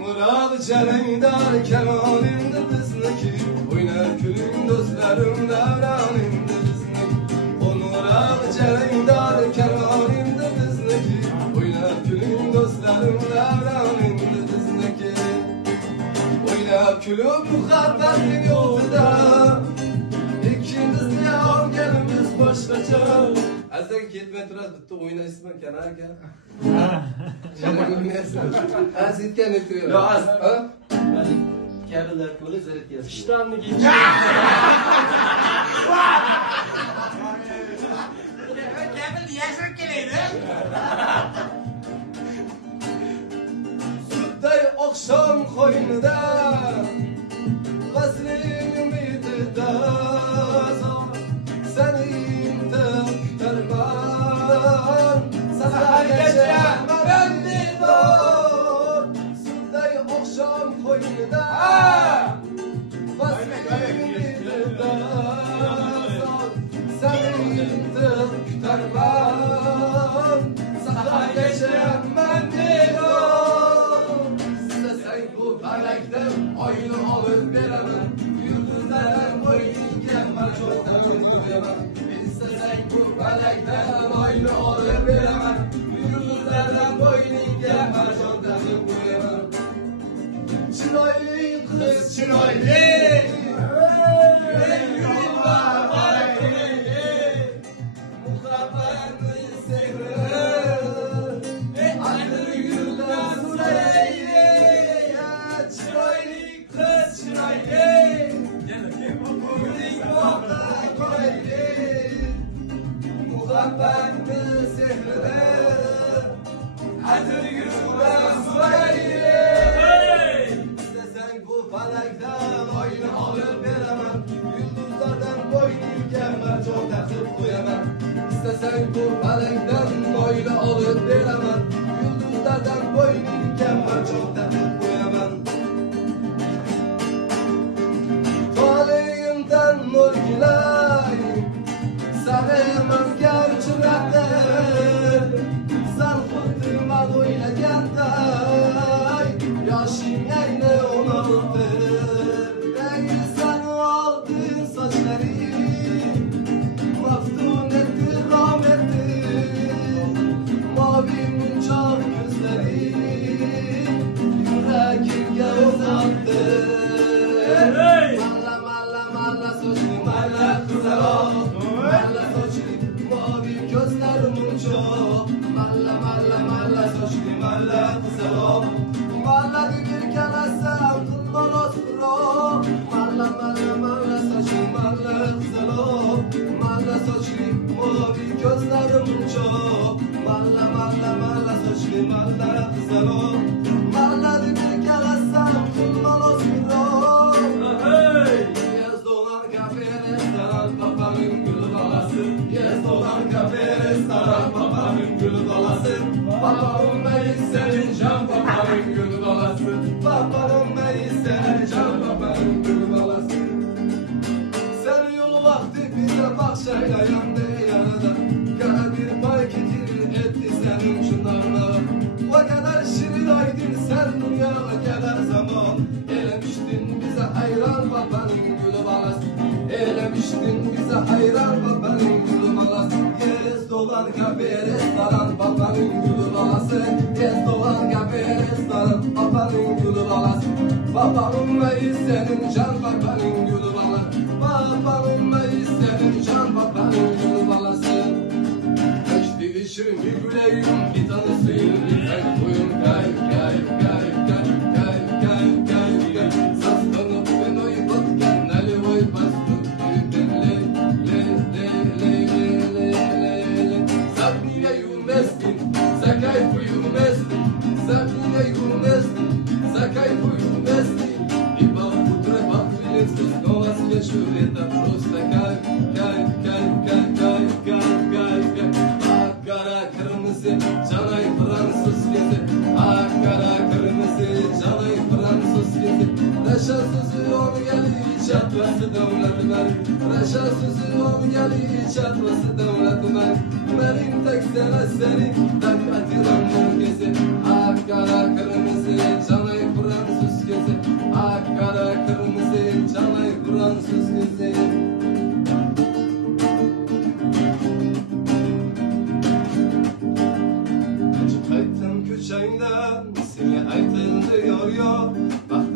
Murat çelendar kemanımda bizniki, oynar külün gözlerim davranımda bizniki. Murat çelendar kemanımda bizniki, oynar külün gözlerim davranımda bizniki. Oynar külün muhabbetin yolda, ikimiz de avgelimiz başkaca. Azdan ketmey turadi, bitta o'ynaysiz kenar aka. Yana o'ynaysiz. Siz ketmay turing. Yo, az. Hadi kabellar ko'li zaryadka yasaydi. Ishtonni kiyib. Kabel yashirib kelaydi. Sudday oqshom qo'ynida, g'azling umidida, seni kutarman, sahargacha bandidor. Sudday oqshom qo'ynida, g'azling umidida, seni kutarman, sahargacha bandidor. İstesek bu felekten oyunu alıp veremem, yıldızlardan boyunca marşottan öldüremem. İstesek bu felekten oyunu alıp veremem, yıldızlardan boyunca marşottan öldüremem. Çınaylı kız çınaylı, yüreğim var felekli, muhabbetin sehri, aklı yıldan süreyli. Çınaylı kız çınaylı, yüreğim var felekli, muhabbetin sehri, aklı yıldan süreyli. İstesen bu felekten oyunu alıp veremem, yıldızlardan boynum kemer çok takıp koyamam. İstesen bu felekten oyunu alıp veremem, yıldızlardan boynum kemer çok takıp koyamam. Talihimden nur gilayim, sevemem gerçekten. Sen fıtırma oynayanday, yaşım eyle onalıdır. Değil sen aldın saçları, maftun etti rahmetli, mavimin çağ gözleri, yüreğimge uzattı. Malla malla malla saçlı malla kızarım, malla saçlı mavi gözlerimin çok. Malla malla malla saçlı malla kızarım, malla bir kelesem kılman oturum. Malla malla malla saçlı malla kızarım, malla saçlı mavi gözlerimin çok. Malla malla malla saçlı malla kızarım, malla bir kelesem kılman oturum. Yaz dolan kafe restoran, papanın gülü balası. Yaz dolan kafe restoran, papanın gülü balası. Papanın beni senin can, papanın gülü balası. Papanın beni senin can, papanın gülü balası. Sen yol vakti bize bahçeyle yandı yanında. Kara bir pay getir etti senin çınarına. O kadar şirin aydın sen dünyaya kadar zaman. Elemiştin bize hayran babanın gülü balası. Elemiştin bize hayran babanın gülü balası. Yes dolan kafe restoran babanın gülü balası. Yes dolan kafe restoran babanın gülü balası. Babanın beyi senin can babanın gülü balası. Babanın beyi senin can babanın gülü balası. Geçti işim bir güleyim bir tanısıyım bir tek koyun kay kay kay kay kay kay kay kay. Saslanıp ben oy batken neli oy bastık büyükten le le le le le le le le. Sabniye yumestin zakay yumestin, sabniye yumestin zakay yumestin. İba putre bak filmsiz novas geçürüyeta prosta kay kay kay kay kay kay kay kay. Kara kırmızı canay fıran çatması devletim benim. Reşa sözü ol geli çatması devletim benim. Benim tek sene senin tek atiram mümkesi. Ak kara kırmızı canay Fransız gözü. Ak kara kırmızı canay Fransız gözü. Açık haytın köşeğinden seni haytın diyor ya. Bak